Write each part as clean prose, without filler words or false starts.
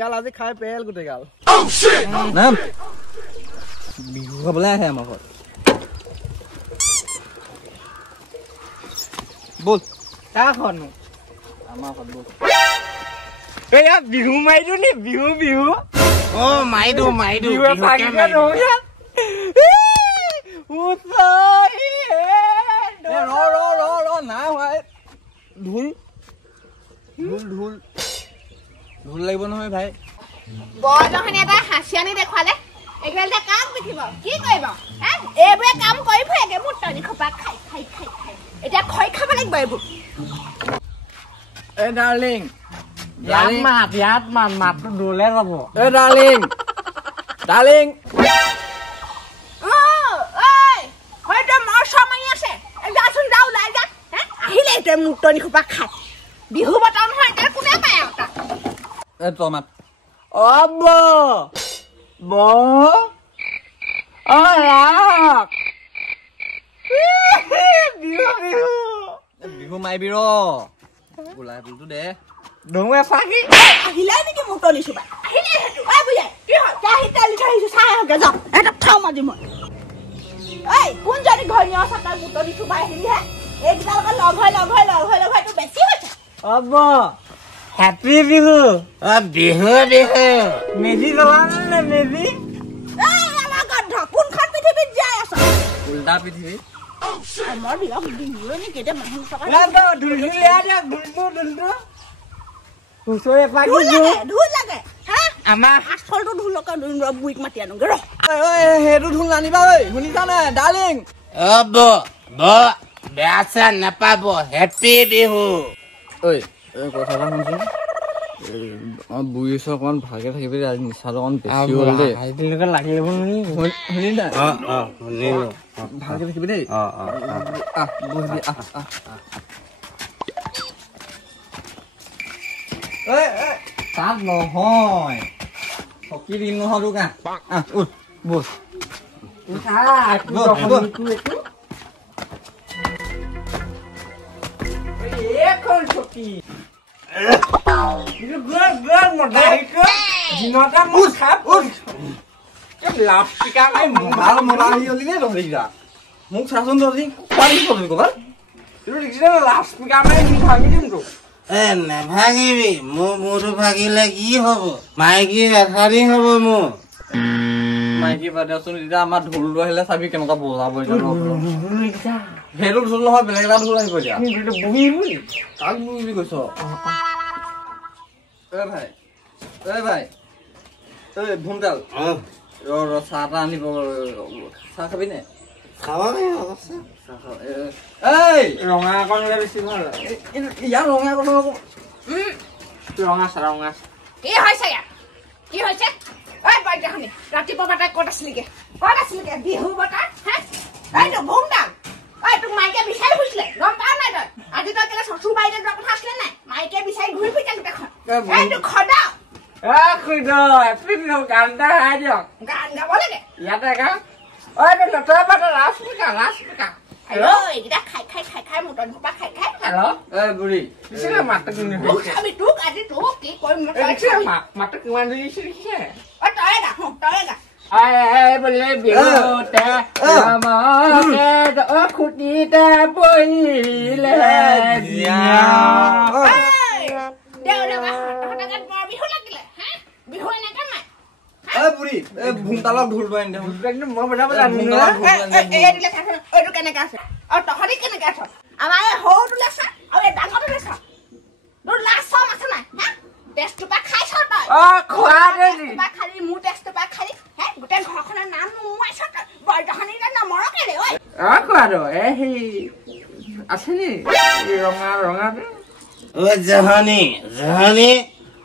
গাল আজি খাই পেল গোটেই গাল বিহু খাবলৈ আহে আমাৰ ঘৰত বল কাখনো আমাৰ ঘৰত বল এয়া বিহু মাইদু নি বিহু বিহু ও মাইদু মাইদু বিহু পাকিকে নহয়া উছাই ৰ না হয় ঢোল ঢোল ঢোল ঢোল লাগিব নহয় ভাই বৰজখনি এটা হাসিয়ানি দেখুৱালে একেলতে কাম পিঠিব কি কৰিব এইবোৰে কাম কৰি ফুৰেগে মুটনি খপা খাই খাই খাই খাই এতিয়া খই খাব লাগিব এইবোৰ এ ডাৰ্লিং ইয়াত মাতটো দূৰলে যাব এ ডাৰ্লিং ডাৰ্লিং হয়তো মোৰ সময় আছে যাচোন যাও লাই যা আহিলে এতিয়া মুটনি খপা খাই বিহু বতৰ নহয় এতিয়া কোনে পায় আৰু এ টমাট অব ব অৰাক বিহু বিহু বিহু মাইবি ৰ গোলাই বুলটো দে ডঙে ফাকি আহিলে নেকি মুটনি চুবা আহিলে হেতু ঐ বুইয়া কি হয় কাহি তেলি খাইছো চাই হগে যা এটা থাও মাজি মই ঐ কোন জনি ঘনিয়া সকাল মুটনি চুবা আহিলি হে একডাল লগ হয় তো বেছি হৈছে অব হ্যাপি বিহু বিহু বিহু মেজি জ্বলানে মেজি আমাৰ গন্ধ কোনখন পৃথিৱীত যাই আছ উল্টা পৃথিৱী আমাৰ বিলক বিহু নেকি এতিয়া মানুহ সকাল ঢোল লাগে হা আমাৰ আচলটো ঢোলকে বুইক মাতি আনোগে ৰ সেইটো ঢোল নানিবা ঐ শুনিছানে ডাৰ্লিং অব ব বেয়া নাপাব হেপী বিহু ঐ কথা এটা শুনচোন বুঢ়ী ওচৰ অকণমান ভালকে থাকিবি আজি নিচাটো অকণ বেছি হ'ল দেই আজিলৈকে লাগি ল'ব শুনি নাই শুনিলো ভালকে থাকিবি দেই বহিবি তাত নহয় চকী দিম নহয় তোক উঠ বস এখন চকী মোক চাচোন নেভাঙিবি মোৰটো ভাগিলে কি হব মাইকী এঠাৰি হব মোৰ মাইকী বাদেচোন এতিয়া আমাৰ ঢোলটো আহিলে চাবি কেনেকুৱা বজাব সেইটো ঢোল নহয় বেলেগ এটা ঢোল আহিব এতিয়া কাক বুজি কৈছ ভাই ভোমডাল ৰ চাহ এটা আনিব চাহ খাবি নে ৰঙা অকণ বেছি ভাল ইয়াৰ ৰঙা অকণ ৰঙা চাহ ৰঙা কি হৈছে ইয়াত কি হৈছে ঐ বাইদেউখনি ৰাতিপুৱা বাটাই ক'ত আছিলিগে বিহু বতাৰ এইটো ভোমডাল তোক মাইকে বিচাৰি ফুৰিছিলে গম পাৱ নাই তই আজি তই কেলে চচু বাইদেউ যোৱা কথা আছিলে নাই মাইকে বিচাৰি ঘূৰি ফুৰিছে গোটেইখন এইটো খদা গান এটা গাই দিয়ক গান গাব লাগে ইয়াতে গাওঁ এইটো লতৰা পাতৰ লাউডস্পীকাৰ এইকেইটা খাই মুটন সোপা খাই বুঢ়ী মাতটো তোক আজি তোক কি কৰিম মাতটো কিমান দেৰিছে তই গা বোলে বিহুতে খুটিতে পৰিলে বিহু লাগিলে বিহু এনেকে নাই বুঢ়ী ভোমতালক ঢোলটো আনি এইটো কেনেকে আছে আৰু তহঁতি কেনেকে আছ আমাৰ এই সৰুটো লেচা আৰু এই ডাঙৰটো লেচা তোৰ লাজ চম আছে নাই টেষ্টটোপা খাইছ তই খালি মোৰ টেষ্টটোপা খালি গোটেই ঘৰখনৰ নাম নোমাইছ তই বৰদহনি নমৰকে ৰে ঐ খোৱাটো সেই আছে নি ৰঙা ৰঙাটো জহনি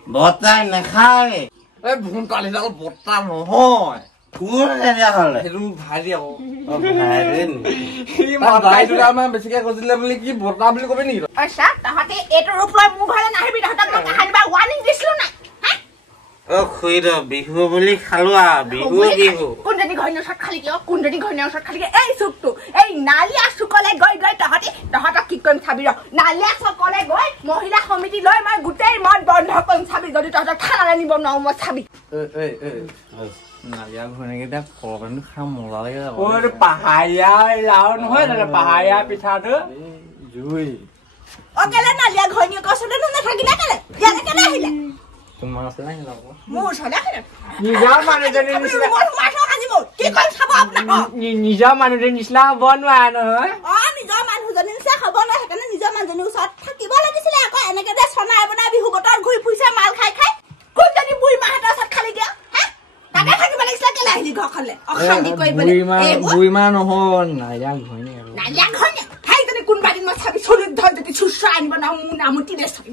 বতাই নাখায় ভোমতালিডাল বতা নহয় কোন তেতিয়াহ'লে সেইটো ভাইটি আকৌ ভাইটি বেছিকে কৈছিলে বুলি কি বতা বুলি কবি নেকি তহঁতি এইটো ৰূপ লৈ মোৰ ঘৰলৈ নাহিবি তহঁতক মই কাহানিবা ৱাৰ্ণিং দিছিলো নাই অ খুইদ বিহু বুলি খালো বিহু বিহু কোনজনী ঘৈণীৰ ওচৰত খালি কিয় কোনজনী ঘৈণীৰ ওচৰত খালি এই চুকটো এই নালিয়া চুকলে গৈ তহঁতক কি কৰিম চাবি ৰ নালিয়া চুকলে গৈ মহিলা সমিতি লৈ মই গোটেই মদ বন্ধ কৰিম চাবি যদি তহঁতক থানালৈ নিব নোৱাৰো মই চাবি নালিয়া ঘৈণীকেইটা কলকানি খাম মজা লাগে পাহাৰীয়া লাও নহয় জানো পাহাৰীয়া পিঠাটো জুই কেলে নালিয়া ঘৈণীয়েকৰ ওচৰতে নাথাকিলে কেলে ইয়ালে কেলে আহিলে তোমাৰ আছে নাই মোৰ ওচৰতে আহিলে নিজৰ মানুহজনী নিচিনা নিজৰ মানুহজনী নিচিনা হ'ব নোৱাৰে নহয় নিজৰ মানুহজনী নিচিনা হ'ব নোৱাৰে সেইকাৰণে নিজৰ মানুহজনীৰ ওচৰত থাকিব লাগিছিলে আকৌ এনেকে যে চনাই বনাই বিহু বতৰ ঘূৰি ফুৰিছে মাল খাই কোনজনী বুঢ়ী মাহঁতৰ ওচৰত খালি দিয়া তাকে থাকিব লাগিছিলে কেলে আহিলি ঘৰখনলে অশান্তি কৰিবলৈ বুঢ়ী মা নহয় নালিয়া ঘৈণী নালিয়া ঘৈণী সেইজনী কোনোবা দিন মই চাবি চলিত ধৰ যদি চুচৰা আনিব না মোৰ নামতি দে চাবি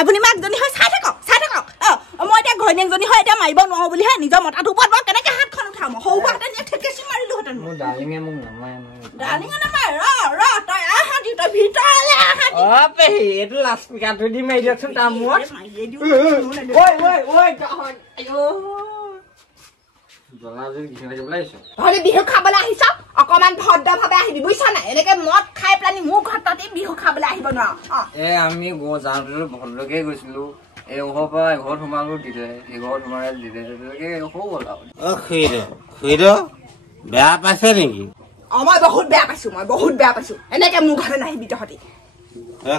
আপুনি মাকজনী হয় চাই থাকক মই এতিয়া ঘৈণীয়েকজনী হয় এতিয়া মাৰিব নোৱাৰো বুলিহে নিজৰ মতাটোৰ ওপৰত মই কেনেকে হাতখন উঠাম সৰু বাহঁতে ঠেকেচি মাৰিলোহেঁতেন মোৰ ডালিঙে মোক নামাৰে ডালিঙে নামাৰে ৰ তই আহাতি তই ভিতৰলে আহাতি পেহী এইটো লাস্পিকাটো দি মাৰি দিয়কচোন তাৰ মূৰত বিহু খাবলৈ আহিছ অকমান ভদ্ৰভাৱে আহিবি বুজিছা নাই এনেকে মদ খাই পেলানি মোৰ ঘৰত তহঁতি বিহু খাবলৈ আহিব নোৱাৰ আমি যাওঁতে ভদ্ৰকে গৈছিলো এঘৰ পৰা এঘৰত সোমালো দিলে এঘৰত সোমাই দিলে হৈ গ'ল অ খুইদ বেয়া পাইছে নেকি মই বহুত বেয়া পাইছো এনেকে মোৰ ঘৰলৈ নাহিবি তহঁতি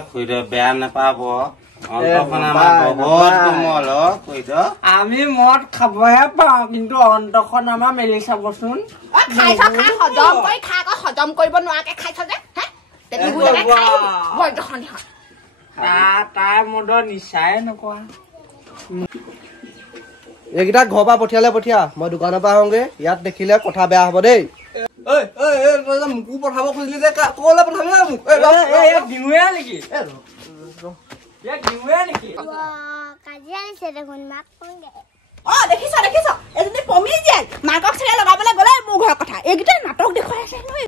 খুইদ বেয়া নাপাব আমি মদ খাবহে পাওঁ কিন্তু অন্তখন আমাৰ মেলি চাবচোন হজম কৰিব নোৱাৰাকে খাইছ যে তাৰ মদৰ নিচাই নকৰা এইকেইটাক ঘৰৰ পৰা পঠিয়া মই দোকানৰ পৰা আহোগে ইয়াত দেখিলে কথা বেয়া হ'ব দেই মোকো পঠাব খুজিলি যে কলে পঠাবি মোক দিওঁৱে নেকি দেখিছ এজনী পমি জীয়েক মাকক ছেড়ে লগাবলৈ গ'লে মোৰ ঘৰৰ কথা এইকেইটা নাটক দেখুৱাই আছে নহয়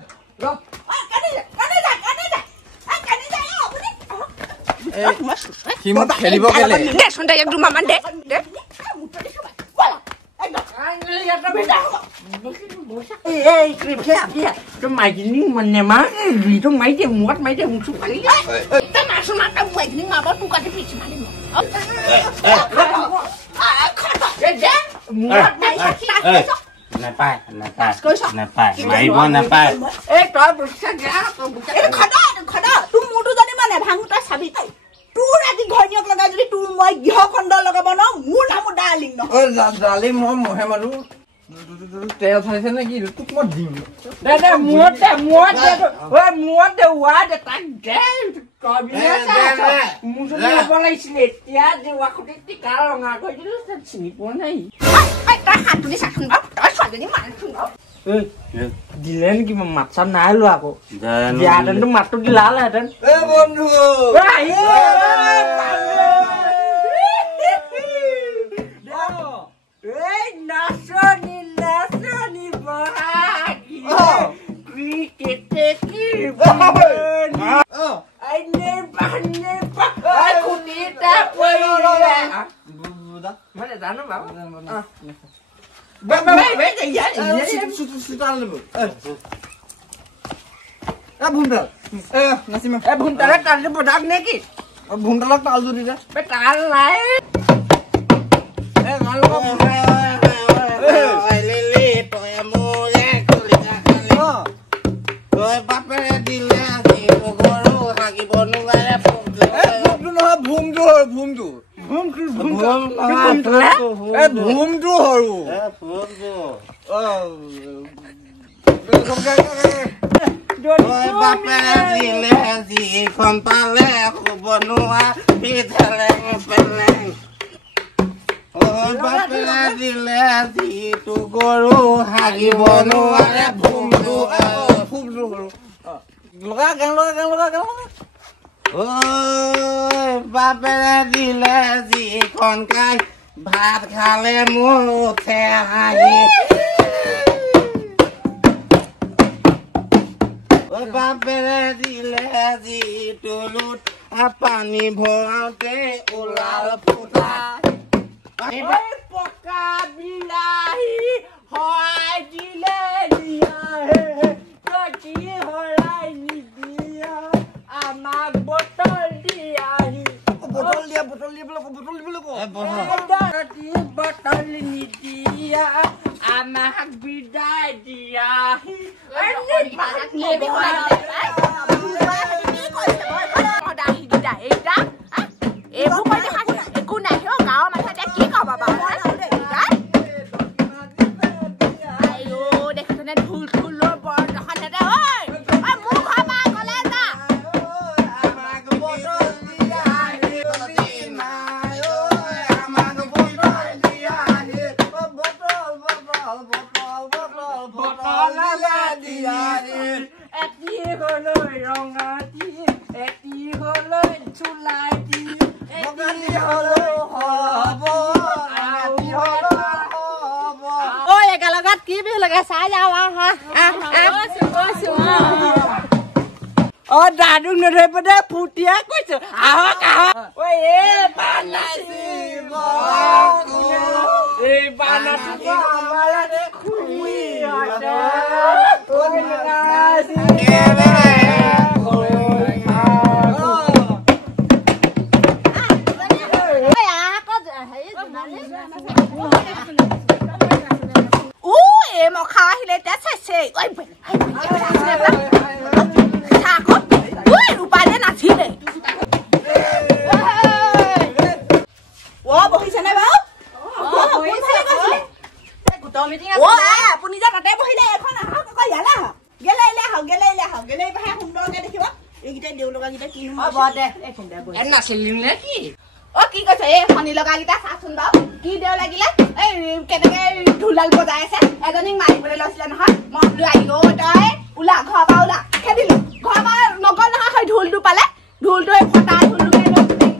খেলিব গেলে মাইকিনি নেমাৰে দুইটো মাৰি দিয়ে মূৰত মাৰি দিয়ে মোক চুপালি নাপায় মাৰিব নাপায় তোৰ মোৰটো জানি মানে ভাঙো তই চাবি তোৰ আজি ঘৈণীয়েক লগাই যদি তোৰ মই গৃহখণ্ড লগাব নোৱাৰো মোৰ নামো ডালিং নহয় ডালিং মই মহে মাৰো তেল চাইছে নে কি তোক মই দিম লাগিছিলে এতিয়া দেৱাখতে টিকা ৰঙা কৰি দিলো চিনি পোৱা নাই তই হাত তুলি চাচোন বাৰু তই ছোৱালীজনী মাৰচোন বাৰু দিলে নেকি মাত চাত নাই লোৱা আকৌ দিয়াহেঁতেনতো মাতটো দিলাহেঁতেন বন্ধু জানো বাৰু ভুমতালক তালটো পদাক নেকি ভুমতালক তাল যদি তাল নাই বাপেৰে দিলে গৰু হাগিব নোৱাৰে ভুমটো বাপেৰে দিলে যিখন পালে শুব নোৱা পিঠালেং পেলেং বাপেৰে দিলে যিটো গৰু হাগিব নোৱাৰে ভুমটো লগা গান বাপেৰে দিলে যিখন কাই ভাত খালে মোৰ উঠে হাঁহি বাপেৰে দিলে যিটো লুট পানী ভৰাওঁতে ওলাল ফুটা পকা বিলাহী হয় দিলে দিয়া তই কি হৰাই নিদিয়া আমাক বটল দিয়াহি বটল দিয়া বটল বটল নিদিয়া আমাক বিদায় দিয়াহি একো নাই গাঁৱৰ মানুহে এতিয়া কি কব বাৰু দেখিছনে ঢোল ঢোলৰ বৰ এখন মোৰ ঘৰ পৰা গলে যা এটি হলৈ ৰঙাটি এটি হলৈ চুলাইটি এটি হলৈ ঐ একেলগত কি বিহু লাগে চাই যাওঁ দাদু নধৰি পেলাই ফুটিয়া কৈছো আহক আহক এই বানাটো আমাৰ খুবই মখা আহিলে এতিয়া চাইছে ৰূপালে নাছিলে বহিছেনে বাৰু আপুনি যে তাতে বহিলে এখন আহক আকৌ ইয়ালে আহক গেলে পাহে সুন্দৰকে দেখিব এইকেইটা দেউ লগাকেইটা কি নাছিলিম নে কি কি কৈছে এই শনি লগাকেইটা চাচোন বাৰু কি দেউ লাগিলে এই কেনেকে ঢোলাল বজাই আছে এজনীক মাৰিবলৈ লৈছিলে নহয় মই বোলো আহিও তই ওলা ঘৰৰ পৰা ওলা খেদিলো ঘৰৰ পৰা নগল নহয় সেই ঢোলটো পালে ঢোলটো ফটা ঢোলটো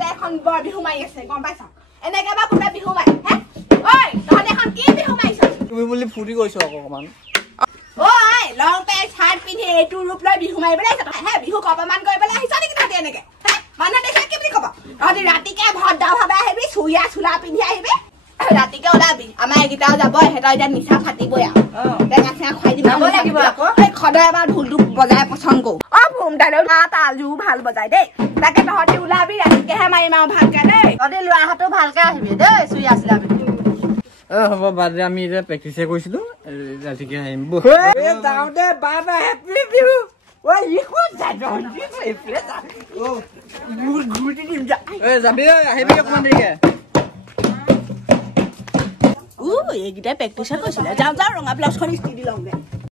এখন বৰ বিহু মাৰি আছে গম পাইছ এনেকে বা কোনোবাই বিহু মাৰি হে ঐ তহঁতে এখন কি বিহু মাৰিছ তুমি বুলি ফুটি গৈছো অকমান ঐ লং পেণ্ট চাৰ্ট পিন্ধি এইটো ৰূপ লৈ বিহু মাৰিবলৈ আহিছ তই হে বিহু অপমান কৰিবলৈ আহিছ নেকি তহঁতি এনেকে মানুহে দেখিলে কি বুলি কব তহঁতি ৰাতিকে ভদ্ৰভাৱে আহিবি চুৰিয়া চোলা পিন্ধি আহিবি ৰাতিকে ওলাবি আমাৰ এইকেইটাও যাব সিহঁতৰ এতিয়া নিচা ফাটিবই আৰু টেঙা চেঙা খুৱাই দিব লাগিব আকৌ সদায় এবাৰ ঢোলটো বজাই পচন্দ কৰো ভোম দাইলেও তাজো ভাল বজাই দেই তাকে তহঁতি ওলাবি ৰাতিকেহে মাৰিম আৰু ভালকে দেই তহঁতি ল'ৰাহঁতো ভালকে আহিবি দেই চুৰিয়া চোলা পিন্ধি হ'ব বাদ দে আমি এতিয়া প্ৰেক্টিছে কৰিছিলো ৰাতিকে আহিম যাওঁতে বাবা হেপী বিহু যাবি আহিবি অকমান দেৰিকে এইকেইটাই প্ৰেক্টিছে কৰিছিলে যাওঁ ৰঙা ব্লাউজখন ইস্ত্ৰি দি লওঁগে